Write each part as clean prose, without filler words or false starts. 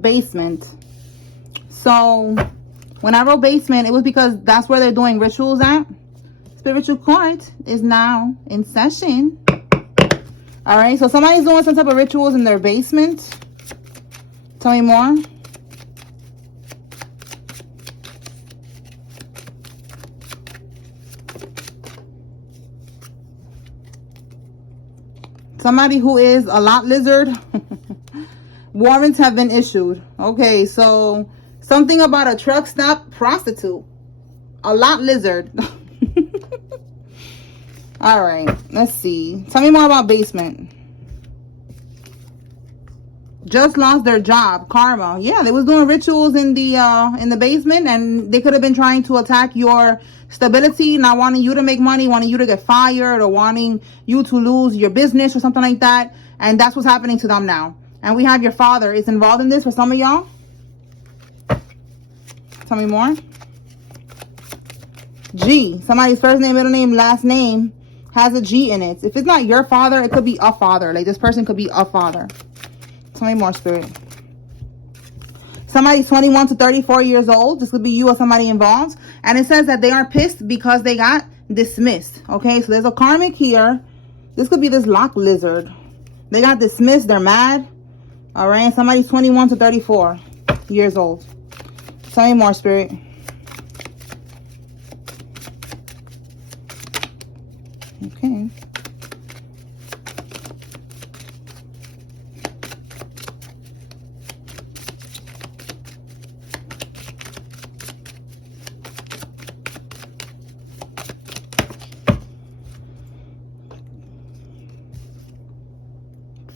Basement. So when I wrote basement, it was because that's where they're doing rituals at. Spiritual court is now in session. All right, so somebody's doing some type of rituals in their basement. Tell me more. Somebody who is a lot lizard. Warrants have been issued. Okay, so something about a truck stop prostitute. A lot lizard. All right, let's see. Tell me more about basement. Just lost their job. Karma. Yeah, they was doing rituals in the basement, and they could have been trying to attack your stability, not wanting you to make money, wanting you to get fired, or wanting you to lose your business or something like that. And that's what's happening to them now. And we have your father is involved in this for some of y'all. Tell me more. G. Somebody's first name, middle name, last name has a G in it. If it's not your father, it could be a father. Like this person could be a father. Tell me more, Spirit. Somebody's 21 to 34 years old. This could be you or somebody involved. And it says that they are pissed because they got dismissed. Okay, so there's a karmic here. This could be this lock lizard. They got dismissed. They're mad. All right, somebody's 21 to 34 years old. Tell me more, Spirit. Okay.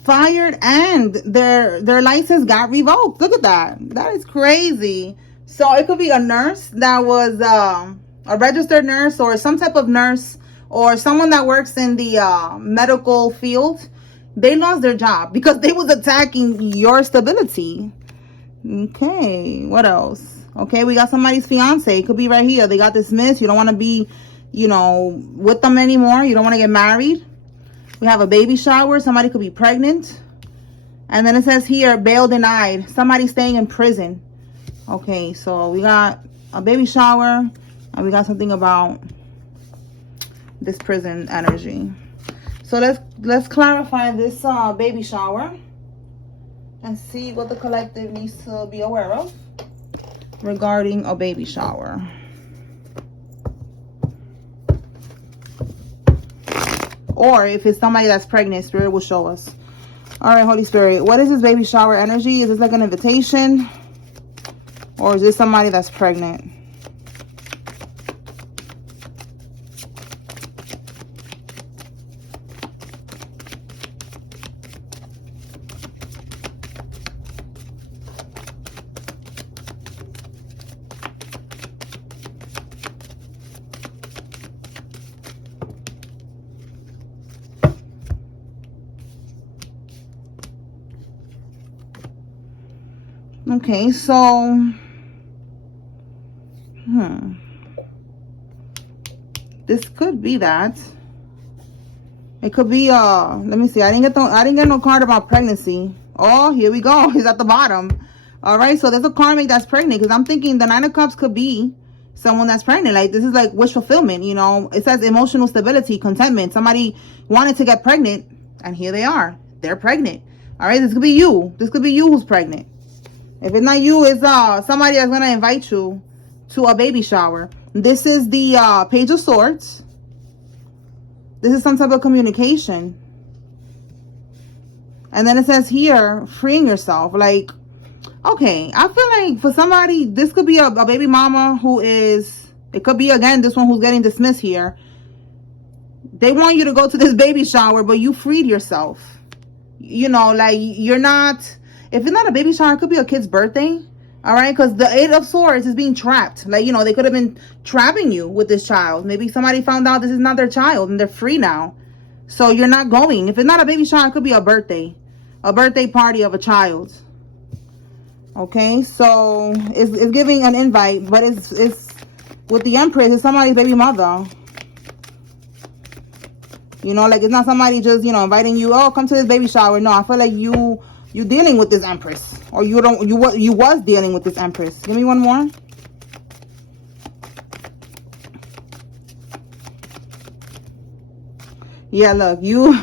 Fired and their license got revoked. Look at that. That is crazy. So it could be a nurse that was a registered nurse, or some type of nurse, or someone that works in the medical field. They lost their job because they was attacking your stability. Okay, what else? Okay, we got somebody's fiance. It could be right here. They got dismissed. You don't want to be, you know, with them anymore. You don't want to get married. We have a baby shower. Somebody could be pregnant. And then it says here, bail denied. Somebody staying in prison. Okay, so we got a baby shower. And we got something about this prison energy. So let's clarify this baby shower. And see what the collective needs to be aware of regarding a baby shower. Or if it's somebody that's pregnant, Spirit will show us. All right, Holy Spirit. What is this baby shower energy? Is this like an invitation? Or is this somebody that's pregnant? Okay, so this could be that. It could be let me see. I didn't get no card about pregnancy. Oh, here we go. It's at the bottom. All right, so there's a karmic that's pregnant, because I'm thinking the Nine of Cups could be someone that's pregnant. Like, this is like wish fulfillment, you know. It says emotional stability, contentment. Somebody wanted to get pregnant, and here they are. They're pregnant. All right, this could be you. This could be you who's pregnant. If it's not you, it's somebody that's going to invite you to a baby shower. This is the Page of Swords. This is some type of communication. And then it says here, freeing yourself. Like, okay, I feel like for somebody, this could be a baby mama who is, it could be, again, this one who's getting dismissed here. They want you to go to this baby shower, but you freed yourself. You know, like, you're not... If it's not a baby shower, it could be a kid's birthday. All right, because the Eight of Swords is being trapped. Like, you know, they could have been trapping you with this child. Maybe somebody found out this is not their child and they're free now. So you're not going. If it's not a baby shower, it could be a birthday party of a child. Okay, so it's giving an invite, but it's with the Empress, it's somebody's baby mother. You know, like it's not somebody just, you know, inviting you, oh, come to this baby shower. No, I feel like you dealing with this Empress, or you was dealing with this Empress. Give me one more. Yeah, look, you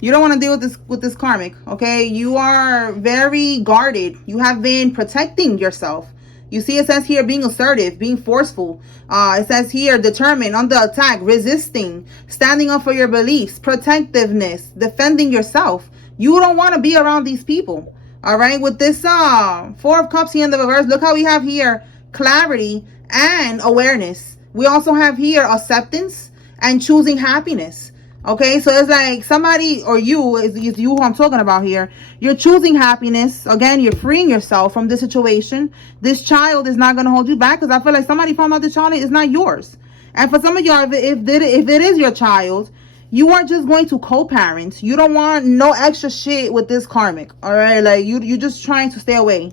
you don't want to deal with this karmic, okay? You are very guarded. You have been protecting yourself. You see, it says here being assertive, being forceful. It says here determined, on the attack, resisting, standing up for your beliefs, protectiveness, defending yourself. You don't want to be around these people. All right, with this Four of Cups here in the reverse, look how we have here clarity and awareness. We also have here acceptance and choosing happiness. Okay, so it's like somebody, or you, is you who I'm talking about here. You're choosing happiness. Again, you're freeing yourself from this situation. This child is not going to hold you back, because I feel like somebody found out this child is not yours. And for some of y'all, if it is your child, you are just going to co-parent. You don't want no extra shit with this karmic. All right, like you're just trying to stay away.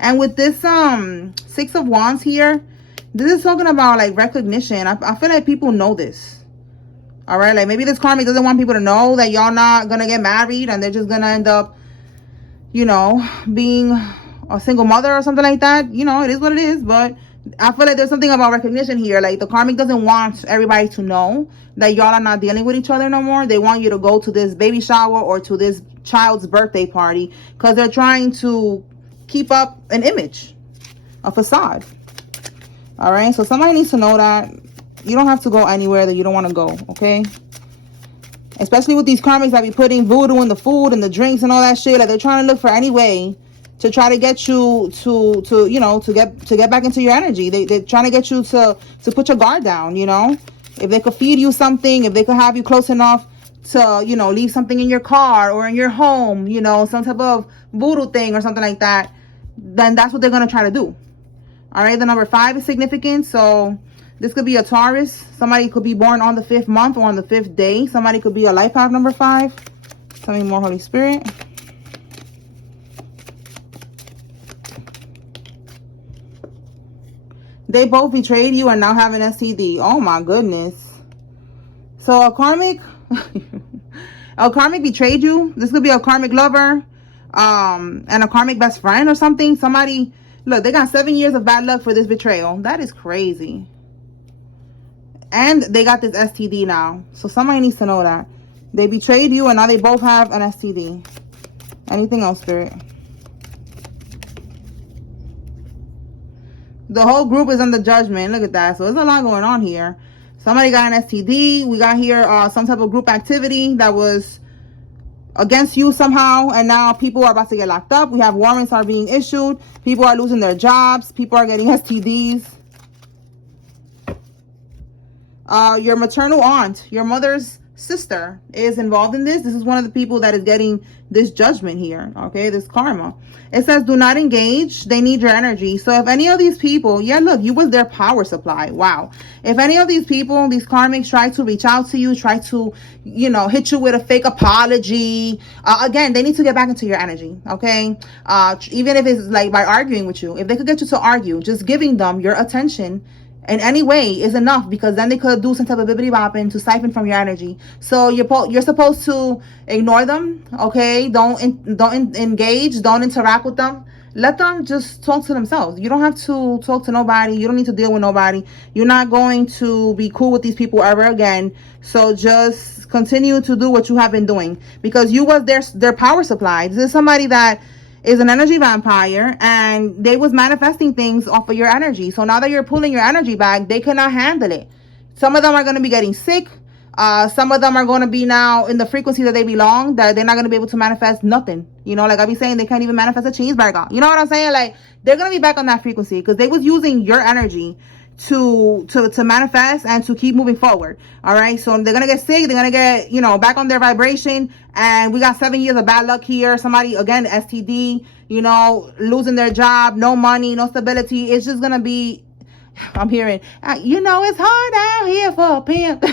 And with this Six of Wands here, this is talking about like recognition. I feel like people know this. All right, like maybe this karmic doesn't want people to know that y'all not gonna get married, and they're just gonna end up, you know, being a single mother or something like that. You know, it is what it is. But I feel like there's something about recognition here. Like the karmic doesn't want everybody to know that y'all are not dealing with each other no more. They want you to go to this baby shower or to this child's birthday party, because they're trying to keep up an image, a facade. All right, so somebody needs to know that you don't have to go anywhere that you don't want to go, okay? Especially with these karmics that be putting voodoo in the food and the drinks and all that shit. Like they're trying to look for any way to try to get you to you know, to get back into your energy. They're trying to get you to put your guard down, you know? If they could feed you something, if they could have you close enough to, you know, leave something in your car or in your home, you know, some type of voodoo thing or something like that, then that's what they're going to try to do. All right, the number 5 is significant. So this could be a Taurus. Somebody could be born on the 5th month or on the 5th day. Somebody could be a life path number 5. Tell me more, Holy Spirit. They both betrayed you and now have an STD. Oh my goodness. So a karmic, a karmic betrayed you. This could be a karmic lover, and a karmic best friend or something. Somebody, look, they got 7 years of bad luck for this betrayal. That is crazy. And they got this STD now. So somebody needs to know that. They betrayed you and now they both have an STD. Anything else, Spirit? The whole group is under judgment. Look at that. So there's a lot going on here. Somebody got an STD. We got here some type of group activity that was against you somehow, and now people are about to get locked up. We have warrants are being issued. People are losing their jobs. People are getting STDs. Your maternal aunt, your mother's sister, is involved in this. This is one of the people that is getting this judgment here, okay, this karma. It says do not engage. They need your energy. So if any of these people, yeah, look, you was their power supply. Wow. If any of these people, these karmics, try to reach out to you, try to, you know, hit you with a fake apology, again, they need to get back into your energy, okay? Even if it's like by arguing with you, if they could get you to argue, just giving them your attention in any way is enough, because then they could do some type of bibbidi bopping to siphon from your energy. So you're supposed to ignore them, okay? Don't engage, don't interact with them. Let them just talk to themselves. You don't have to talk to nobody. You don't need to deal with nobody. You're not going to be cool with these people ever again. So just continue to do what you have been doing, because you was their power supply. This is somebody that is an energy vampire, and they was manifesting things off of your energy. So now that you're pulling your energy back, they cannot handle it. Some of them are going to be getting sick. Some of them are going to be now in the frequency that they belong, that they're not going to be able to manifest nothing. You know, like I be saying, they can't even manifest a cheeseburger. You know what I'm saying? Like, they're going to be back on that frequency because they was using your energy to manifest and to keep moving forward. All right, so they're gonna get sick, they're gonna get, you know, back on their vibration, and we got 7 years of bad luck here. Somebody, again, STD, you know, losing their job, no money, no stability. It's just gonna be, I'm hearing, you know, it's hard out here for a pimp.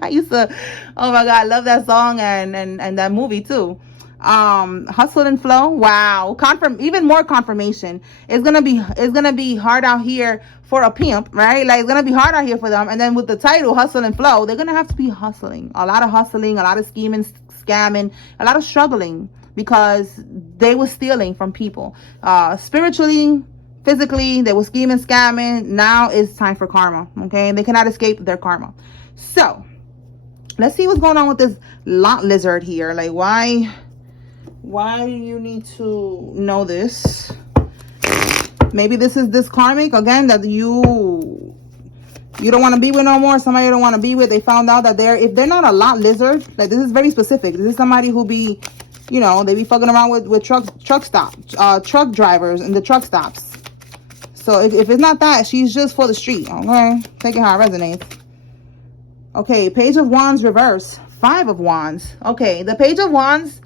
I used to, oh my god, I love that song and that movie too. Hustle and flow. Wow. Even more confirmation. It's gonna be hard out here for a pimp, right? Like, it's gonna be hard out here for them. And then with the title hustle and flow, they're gonna have to be hustling. A lot of hustling, a lot of scheming, scamming, a lot of struggling, because they were stealing from people. Spiritually, physically, they were scheming, scamming. Now it's time for karma. Okay, they cannot escape their karma. So let's see what's going on with this lot lizard here. Like, why do you need to know this? Maybe this is this karmic again that you don't want to be with no more. Somebody you don't want to be with. They found out that if they're not a lot lizard, like, this is very specific. This is somebody who be, they be fucking around with truck drivers and the truck stops. So if it's not that, she's just for the street. Okay, take it how it resonates. Okay, Page of Wands reverse, 5 of Wands. Okay, the Page of Wands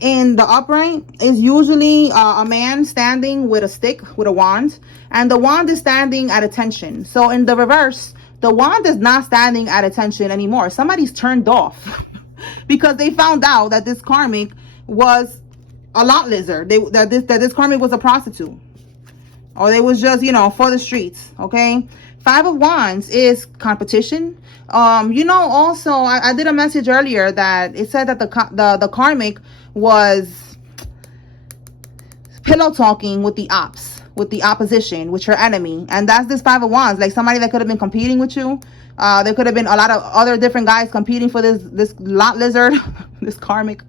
in the upright is usually a man standing with a stick, with a wand, and the wand is standing at attention. So in the reverse, the wand is not standing at attention anymore. Somebody's turned off because they found out that this karmic was a lot lizard. That this karmic was a prostitute, or they was just, for the streets. Okay, 5 of Wands is competition. Also, I did a message earlier that it said that the karmic was pillow talking with the opposition, with your enemy. And that's this 5 of Wands, like somebody that could have been competing with you. There could have been a lot of other different guys competing for this lot lizard, this karmic.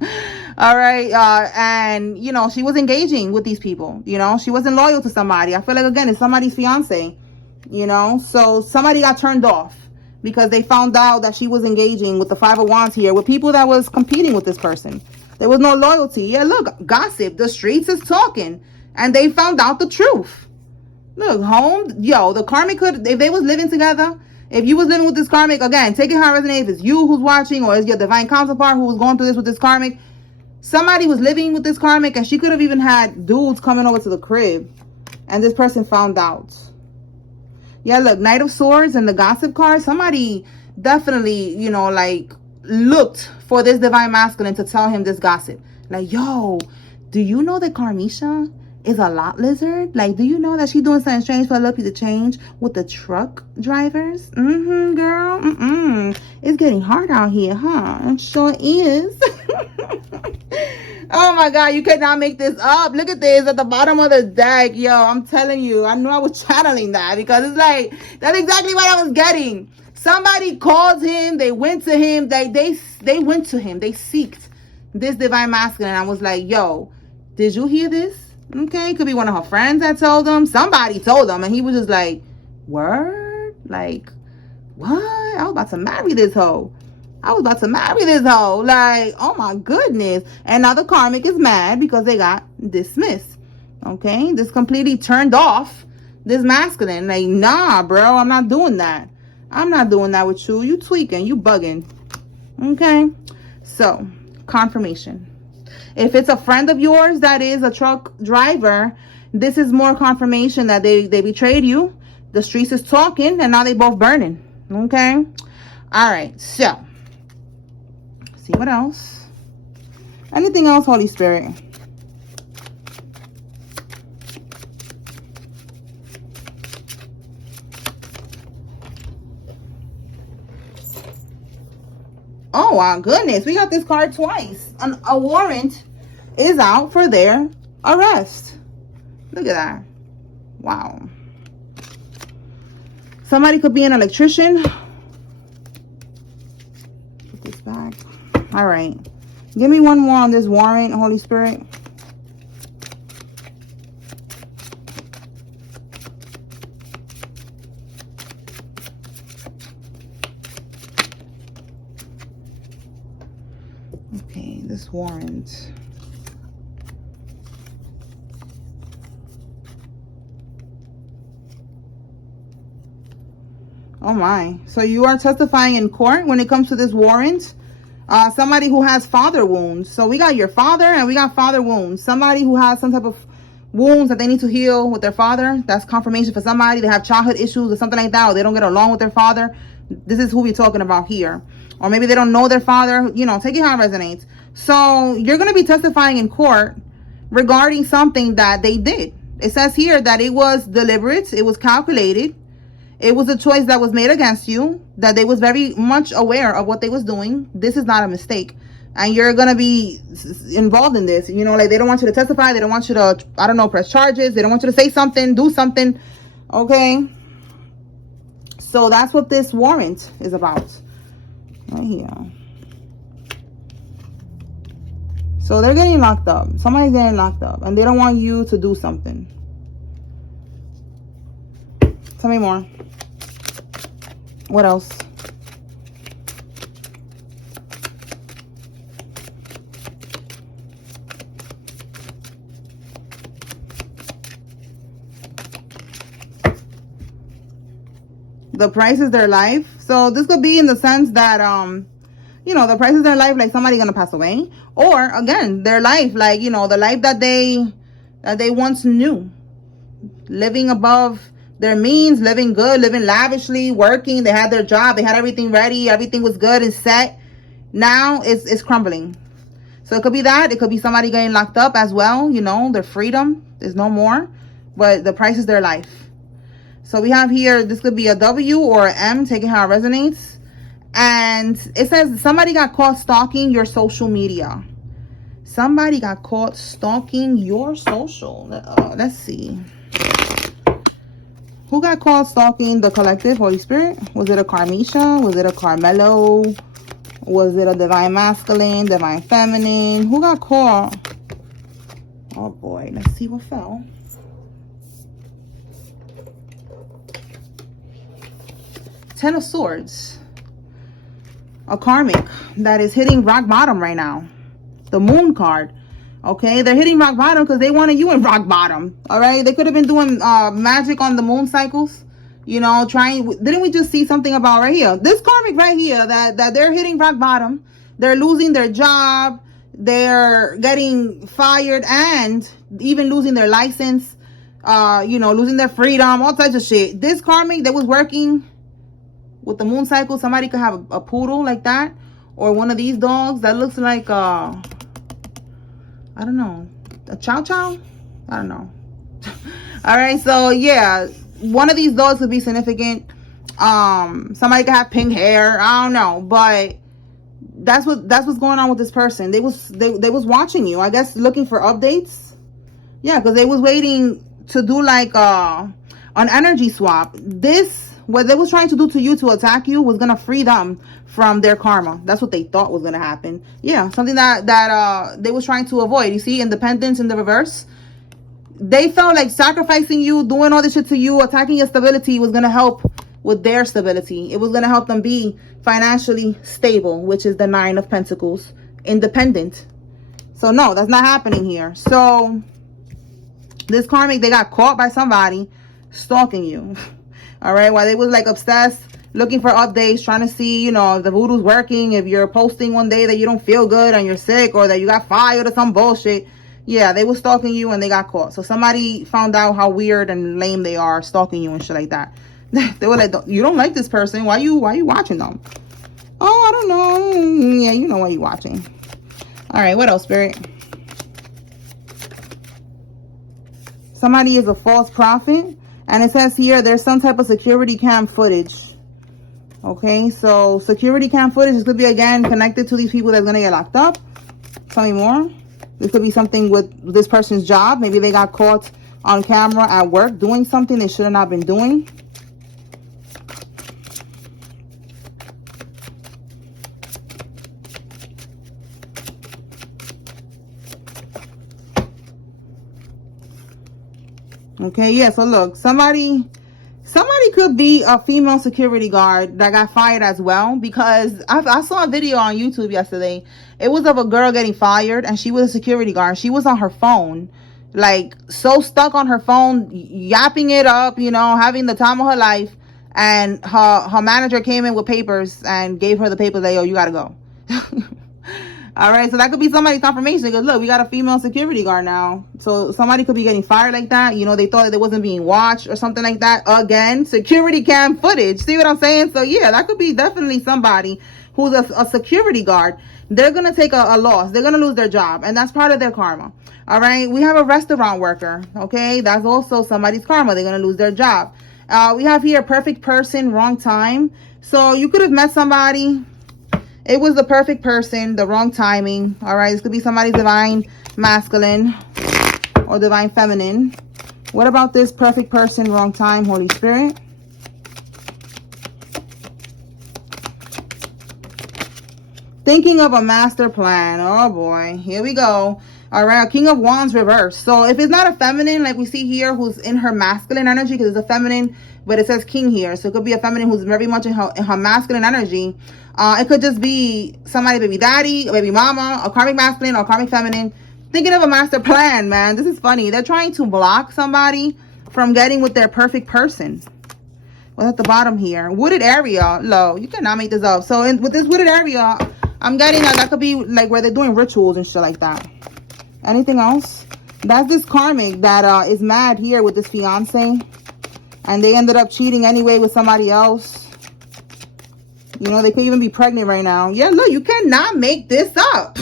All right. And she was engaging with these people. She wasn't loyal to somebody. I feel like, again, it's somebody's fiance. So somebody got turned off because they found out that she was engaging with the 5 of Wands here with people that was competing with this person. There was no loyalty. Yeah, look, gossip. The streets is talking. And they found out the truth. Look, the karmic could, if they was living together, if you was living with this karmic, again, take it how it resonates. If it's you who's watching, or it's your divine counterpart who was going through this with this karmic, somebody was living with this karmic, and she could have even had dudes coming over to the crib. And this person found out. Yeah, look, Knight of Swords and the gossip card. Somebody definitely, looked for this divine masculine to tell him this gossip. Like, yo, do you know that Carmisha is a lot lizard? Like, do you know that she's doing something strange for a little piece of change with the truck drivers? Girl. It's getting hard out here, huh? It sure is. Oh my God, you cannot make this up. Look at this at the bottom of the deck. Yo, I'm telling you, I knew I was channeling that, because it's like, that's exactly what I was getting. Somebody called him, they went to him, they went to him, they seeked this divine masculine. I was like, yo, did you hear this? Okay, could be one of her friends that told him. Somebody told him, and he was just like, word? Like, what? I was about to marry this hoe. Like, oh my goodness. And now the karmic is mad because they got dismissed. Okay, this completely turned off this masculine. Like, nah, bro, I'm not doing that. I'm not doing that with you. You tweaking, you bugging. Okay, so confirmation. If it's a friend of yours that is a truck driver, this is more confirmation that they betrayed you. The streets is talking, and now they both burning. Okay, all right, so see what else. Anything else, Holy Spirit? Oh my goodness, we got this card twice. A warrant is out for their arrest. Look at that. Wow. Somebody could be an electrician. Put this back. All right. Give me one more on this warrant, Holy Spirit. Okay, this warrant. Oh my. So you are testifying in court when it comes to this warrant. Somebody who has father wounds. So we got your father and we got father wounds. Somebody who has some type of wounds that they need to heal with their father. That's confirmation for somebody. They have childhood issues or something like that, or they don't get along with their father. This is who we're talking about here. Or maybe they don't know their father. You know, take it how it resonates. So you're going to be testifying in court regarding something that they did. It says here that it was deliberate, it was calculated, it was a choice that was made against you, that they was very much aware of what they was doing. This is not a mistake. And you're going to be involved in this. You know, like they don't want you to testify. They don't want you to, I don't know, press charges. They don't want you to say something, do something. Okay. So that's what this warrant is about. Right here. So they're getting locked up. Somebody's getting locked up. And they don't want you to do something. Tell me more. What else? The price is their life. So this could be in the sense that you know, the price is their life, like somebody gonna pass away, or again their life, like, you know, the life that they once knew, living above their means, living good, living lavishly, working, they had their job, they had everything ready, everything was good and set. Now it's crumbling. So it could be that, it could be somebody getting locked up as well, you know, their freedom is no more, but the price is their life. So we have here, this could be a W or an M, taking how it resonates. And it says somebody got caught stalking your social media. Somebody got caught stalking your social. Let's see. Who got caught stalking the collective? Holy Spirit? Was it a Carmisha? Was it a Carmelo? Was it a divine masculine, divine feminine? Who got caught? Oh boy, let's see what fell. Ten of Swords. A karmic that is hitting rock bottom right now. The Moon card. Okay, they're hitting rock bottom because they wanted you in rock bottom. All right, they could have been doing magic on the moon cycles. You know, trying. Didn't we just see something about right here? This karmic right here that they're hitting rock bottom. They're losing their job. They're getting fired and even losing their license. You know, losing their freedom. All types of shit. This karmic that was working with the moon cycle, somebody could have a poodle like that, or one of these dogs that looks like I don't know, a chow chow. I don't know. All right, so yeah, one of these dogs could be significant. Somebody could have pink hair. I don't know, but that's what's going on with this person. They was watching you, I guess, looking for updates. Yeah, because they was waiting to do like an energy swap. What they was trying to do to you to attack you was gonna free them from their karma. That's what they thought was gonna happen. Yeah, something that they was trying to avoid. You see, independence in the reverse. They felt like sacrificing you, doing all this shit to you, attacking your stability was gonna help with their stability. It was gonna help them be financially stable, which is the Nine of Pentacles, independent. So no, that's not happening here. So this karmic, they got caught by somebody stalking you. All right, while they was like obsessed, looking for updates, trying to see, you know, if the voodoo's working, if you're posting one day that you don't feel good and you're sick, or that you got fired or some bullshit. Yeah, they was stalking you and they got caught. So somebody found out how weird and lame they are stalking you and shit like that. They were like, you don't like this person. Why you watching them? Oh, I don't know. Yeah, you know why you watching. All right, what else, Spirit? Somebody is a false prophet. And it says here, there's some type of security cam footage. Okay, so security cam footage is going to be, again, connected to these people that's going to get locked up. Tell me more. This could be something with this person's job. Maybe they got caught on camera at work doing something they should have not been doing. Okay, yeah, so look, somebody could be a female security guard that got fired as well, because I saw a video on YouTube yesterday. It was of a girl getting fired, and she was a security guard. She was on her phone, like so stuck on her phone, yapping it up, you know, having the time of her life, and her manager came in with papers and gave her the papers like, yo, you gotta go. All right, so that could be somebody's confirmation, because look, we got a female security guard now. So somebody could be getting fired like that. You know, they thought that they wasn't being watched or something like that. Again, security cam footage. See what I'm saying? So yeah, that could be definitely somebody who's a security guard, they're going to take a loss. They're going to lose their job. And that's part of their karma. All right. We have a restaurant worker. Okay. That's also somebody's karma. They're going to lose their job. We have here perfect person, wrong time. So you could have met somebody. It was the perfect person, the wrong timing. All right. This could be somebody's divine masculine or divine feminine. What about this perfect person, wrong time, Holy Spirit? Thinking of a master plan. Oh boy, here we go. All right, King of Wands reverse. So if it's not a feminine like we see here who's in her masculine energy, because it's a feminine, but it says king here. So it could be a feminine who's very much in her masculine energy. It could just be somebody, baby daddy, a baby mama, a karmic masculine or karmic feminine. Thinking of a master plan, man. This is funny. They're trying to block somebody from getting with their perfect person. What's at the bottom here? Wooded area, low. You cannot make this up. So with this wooded area, I'm getting that could be like where they're doing rituals and shit like that. Anything else? That's this karmic that is mad here with this fiance. And they ended up cheating anyway with somebody else. You know, they could even be pregnant right now. Yeah, look, you cannot make this up.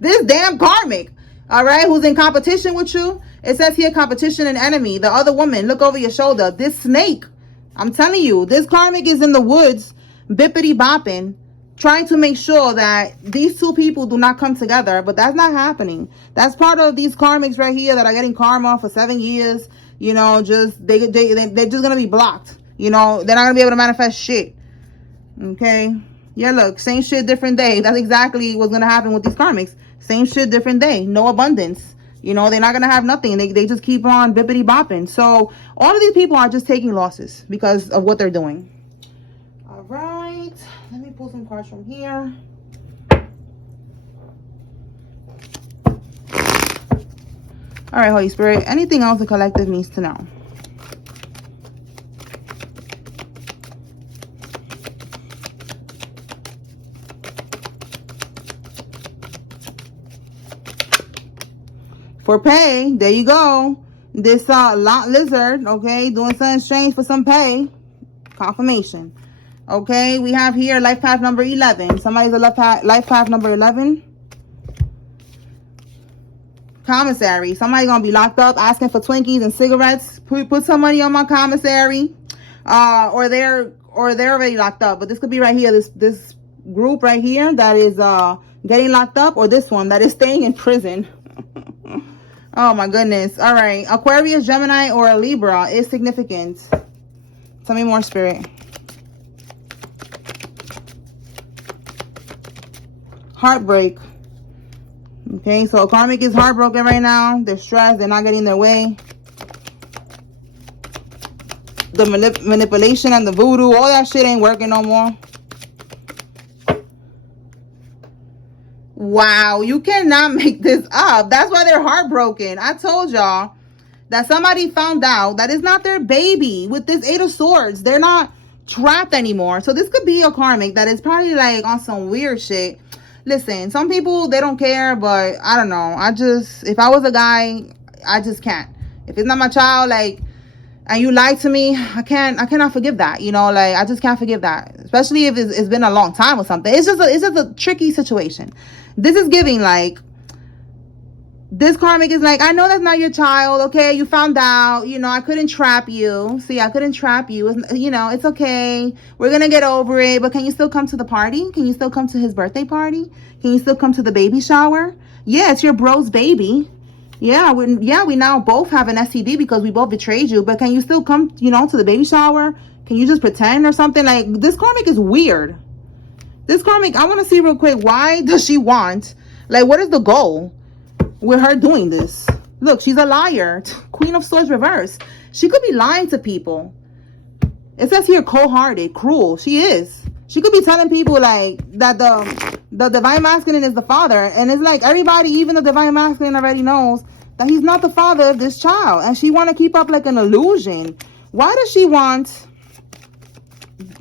This damn karmic, all right, who's in competition with you. It says here competition and enemy. The other woman, look over your shoulder. This snake, I'm telling you, this karmic is in the woods, bippity bopping, trying to make sure that these two people do not come together. But that's not happening. That's part of these karmics right here that are getting karma for 7 years. You know, just they're just gonna be blocked. You know, they're not gonna be able to manifest shit. Okay. Yeah, look, same shit, different day. That's exactly what's gonna happen with these karmics. Same shit, different day. No abundance. You know, they're not gonna have nothing. They just keep on bippity bopping. So all of these people are just taking losses because of what they're doing. All right. Let me pull some cards from here. All right, Holy Spirit. Anything else the collective needs to know? For pay, there you go. This lot lizard, okay, doing something strange for some pay. Confirmation. Okay, we have here life path number 11. Somebody's a life path number 11. Commissary. Somebody gonna be locked up asking for Twinkies and cigarettes. Put some money on my commissary. Or they're already locked up. But this could be right here. This group right here that is getting locked up, or this one that is staying in prison. Oh my goodness. All right. Aquarius, Gemini, or a Libra is significant. Tell me more, Spirit. Heartbreak. Okay, so karmic is heartbroken right now. They're stressed. They're not getting their way. The manipulation and the voodoo, all that shit ain't working no more. Wow, you cannot make this up. That's why they're heartbroken. I told y'all that somebody found out that it's not their baby with this 8 of Swords. They're not trapped anymore. So this could be a karmic that is probably like on some weird shit. Listen, some people, they don't care, but I don't know. If I was a guy, I just can't. If it's not my child, like, and you lied to me, I cannot forgive that. You know, like, I just can't forgive that. Especially if it's been a long time or something. It's just a tricky situation. This is giving, like, this karmic is like, I know that's not your child, okay? You found out, you know, I couldn't trap you. See, I couldn't trap you. You know, it's okay. We're going to get over it. But can you still come to the party? Can you still come to his birthday party? Can you still come to the baby shower? Yeah, it's your bro's baby. Yeah, we now both have an STD because we both betrayed you. But can you still come, you know, to the baby shower? Can you just pretend or something? Like, this karmic is weird. This karmic, I want to see real quick, why does she want, like, what is the goal with her doing this? Look, she's a liar. Queen of Swords reverse. She could be lying to people. It says here cold-hearted, cruel. She is. She could be telling people like that the divine masculine is the father. And it's like everybody, even the divine masculine, already knows that he's not the father of this child. And she want to keep up like an illusion. Why does she want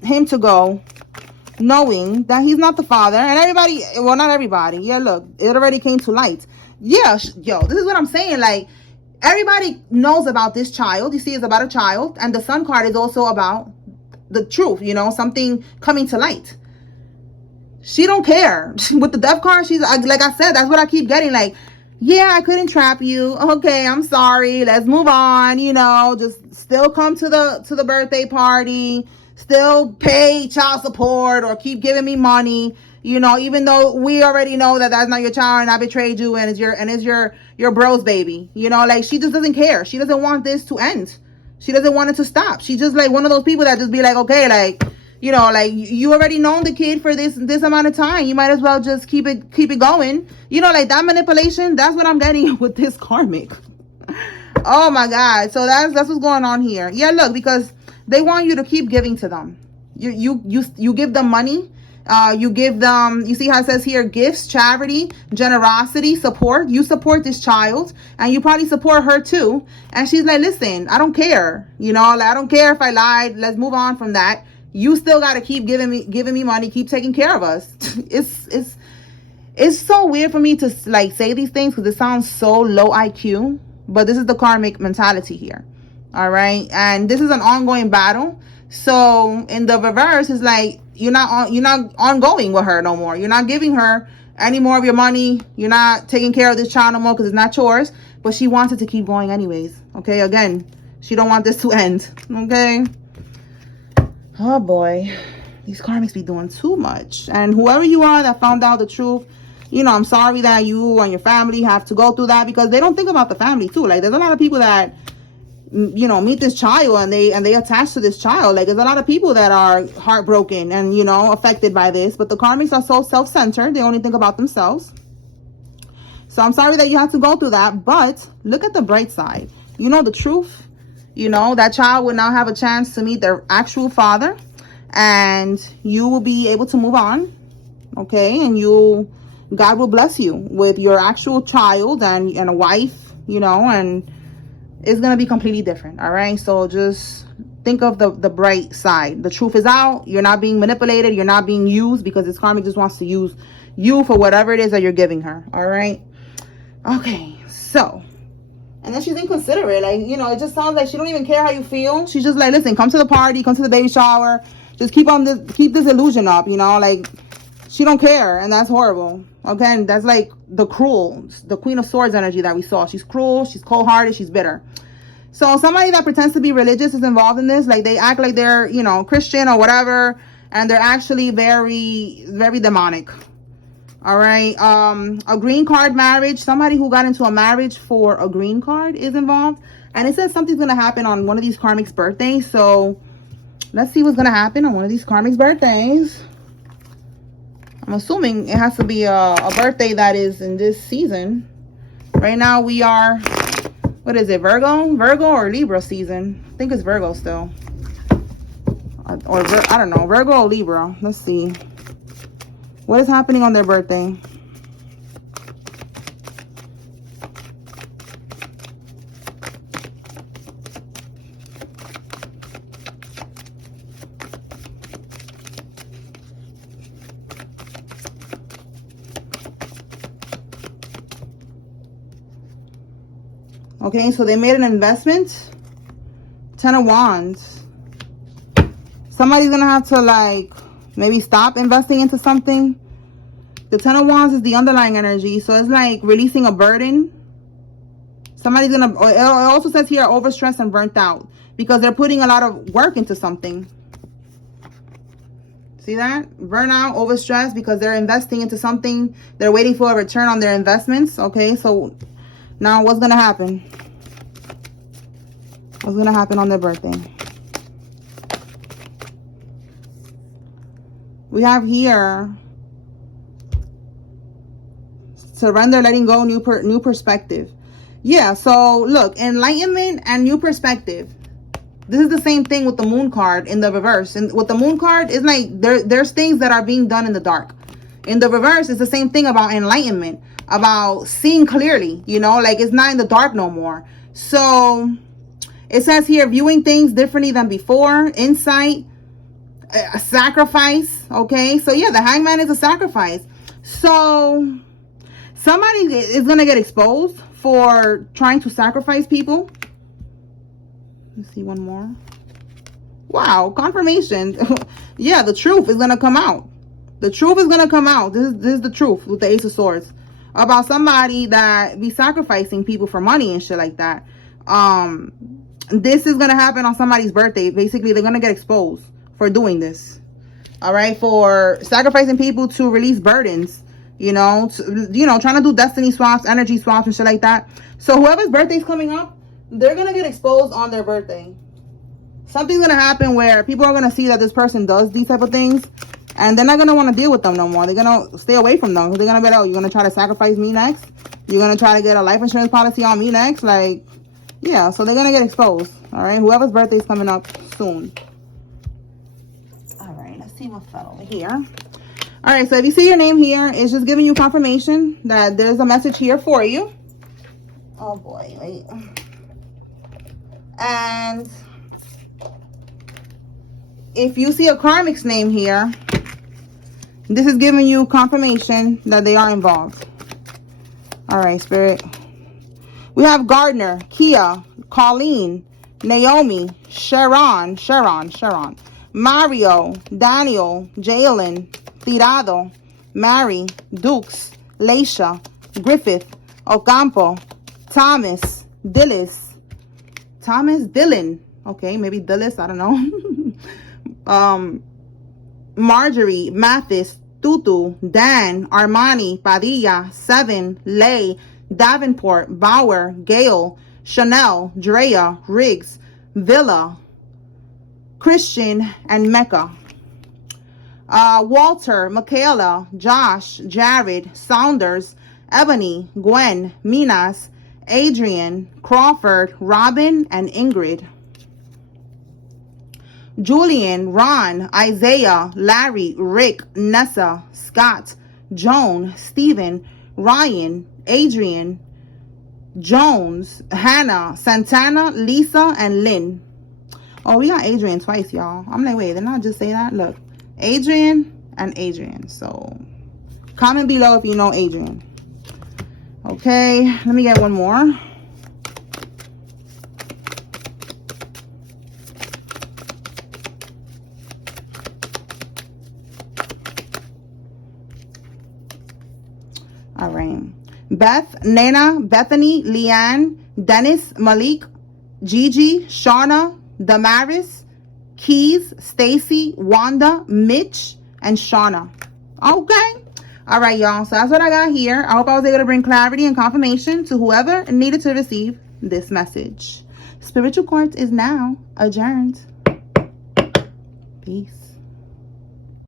him to go knowing that he's not the father? And everybody, well, not everybody. Yeah, look, it already came to light. Yeah, yo, this is what I'm saying. Like, everybody knows about this child. You see, it's about a child. And the sun card is also about the truth, you know, something coming to light. She don't care. With the death card, she's like I said, that's what I keep getting. Like, yeah, I couldn't trap you. Okay, I'm sorry. Let's move on. You know, just still come to the birthday party. Still pay child support or keep giving me money. You know, even though we already know that that's not your child and I betrayed you and it's your bro's baby. You know, like she just doesn't care. She doesn't want this to end. She doesn't want it to stop. She's just like one of those people that just be like, okay, like, you know, like you already known the kid for this amount of time. You might as well just keep it going. You know, like that manipulation. That's what I'm getting with this karmic. Oh my God. So that's what's going on here. Yeah, look, because they want you to keep giving to them. You give them money. You give them, you see how it says here, gifts, charity, generosity, support. You support this child and you probably support her too. And she's like, listen, I don't care. You know, like, I don't care if I lied. Let's move on from that. You still got to keep giving me money, keep taking care of us. It's so weird for me to like say these things because it sounds so low IQ, but this is the karmic mentality here. All right. And this is an ongoing battle. So in the reverse, it's like you're not ongoing with her no more. You're not giving her any more of your money. You're not taking care of this child no more because it's not yours, but she wants it to keep going anyways. Okay. Again, she don't want this to end. Okay. Oh boy, these karmics be doing too much. And whoever you are that found out the truth, you know, I'm sorry that you and your family have to go through that because they don't think about the family too. Like there's a lot of people that, you know, meet this child and they attach to this child. Like there's a lot of people that are heartbroken and, you know, affected by this, but the karmics are so self-centered. They only think about themselves. So I'm sorry that you have to go through that, but look at the bright side. You know the truth. You know, that child will now have a chance to meet their actual father and you will be able to move on. Okay. And God will bless you with your actual child and a wife, you know, and it's going to be completely different. All right. So just think of the bright side. The truth is out. You're not being manipulated. You're not being used because this karmic just wants to use you for whatever it is that you're giving her. All right. Okay. So. And then she's inconsiderate. Like, you know, it just sounds like she don't even care how you feel. She's just like, listen, come to the party, come to the baby shower. Just keep this illusion up, you know, like she don't care. And that's horrible. Okay. That's like the Queen of Swords energy that we saw. She's cruel. She's cold-hearted. She's bitter. So somebody that pretends to be religious is involved in this. Like they act like they're, you know, Christian or whatever. And they're actually very, very demonic. All right. A green card marriage. Somebody who got into a marriage for a green card is involved. And it says something's going to happen on one of these karmics' birthdays. So let's see what's going to happen on one of these karmics' birthdays. I'm assuming it has to be a birthday that is in this season. Right now we are, what is it, Virgo or Libra season? I think it's Virgo still. Or I don't know, Virgo or Libra. Let's see. What is happening on their birthday? Okay, so they made an investment. 10 of Wands. Somebody's going to have to like maybe stop investing into something. The 10 of Wands is the underlying energy. So it's like releasing a burden. Somebody's going to, it also says here, overstressed and burnt out. Because they're putting a lot of work into something. See that? Burnout, overstressed because they're investing into something. They're waiting for a return on their investments. Okay, so now what's going to happen? What's going to happen on their birthday? We have here surrender, letting go, new perspective. Yeah, so look, enlightenment and new perspective. This is the same thing with the moon card in the reverse. And with the moon card, it's like there's things that are being done in the dark. In the reverse, it's the same thing about enlightenment, about seeing clearly, you know, like it's not in the dark no more. So it says here, viewing things differently than before, insight, a sacrifice. Okay, so yeah, the hangman is a sacrifice. So somebody is going to get exposed for trying to sacrifice people. Let's see one more. Wow, confirmation. Yeah, the truth is going to come out. The truth is going to come out. This is the truth with the Ace of Swords. About somebody that be sacrificing people for money and shit like that. This is going to happen on somebody's birthday. Basically, they're going to get exposed for doing this. All right? For sacrificing people to release burdens. You know, trying to do destiny swaps, energy swaps and shit like that. So whoever's birthday's coming up, they're going to get exposed on their birthday. Something's going to happen where people are going to see that this person does these type of things. And they're not going to want to deal with them no more. They're going to stay away from them. They're going to be like, oh, you're going to try to sacrifice me next? You're going to try to get a life insurance policy on me next? Like, yeah, so they're going to get exposed. All right, whoever's birthday's coming up soon. All right, let's see what fell over here. All right, so if you see your name here, it's just giving you confirmation that there's a message here for you. Oh, boy, wait. And if you see a karmic's name here, this is giving you confirmation that they are involved. All right, Spirit. We have Gardner, Kia, Colleen, Naomi, Sharon, Mario, Daniel, Jalen, Tirado, Mary, Dukes, Leisha, Griffith, Ocampo, Thomas, Dylan. Okay, maybe Dillis, I don't know. Marjorie, Mathis, Tutu, Dan, Armani, Padilla, Seven, Lay, Davenport, Bauer, Gail, Chanel, Drea, Riggs, Villa, Christian, and Mecca. Walter, Michaela, Josh, Jared, Saunders, Ebony, Gwen, Minas, Adrian, Crawford, Robin, and Ingrid. Julian, Ron, Isaiah, Larry, Rick, Nessa, Scott, Joan, Stephen, Ryan, Adrian, Jones, Hannah, Santana, Lisa, and Lynn. Oh, we got Adrian twice, y'all. I'm like, wait, didn't I just say that? Look, Adrian and Adrian. So comment below if you know Adrian. Okay, let me get one more. All right. Beth, Nana, Bethany, Leanne, Dennis, Malik, Gigi, Shauna, Damaris, Keys, Stacy, Wanda, Mitch, and Shauna. Okay. All right, y'all. So that's what I got here. I hope I was able to bring clarity and confirmation to whoever needed to receive this message. Spiritual Quartz is now adjourned. Peace.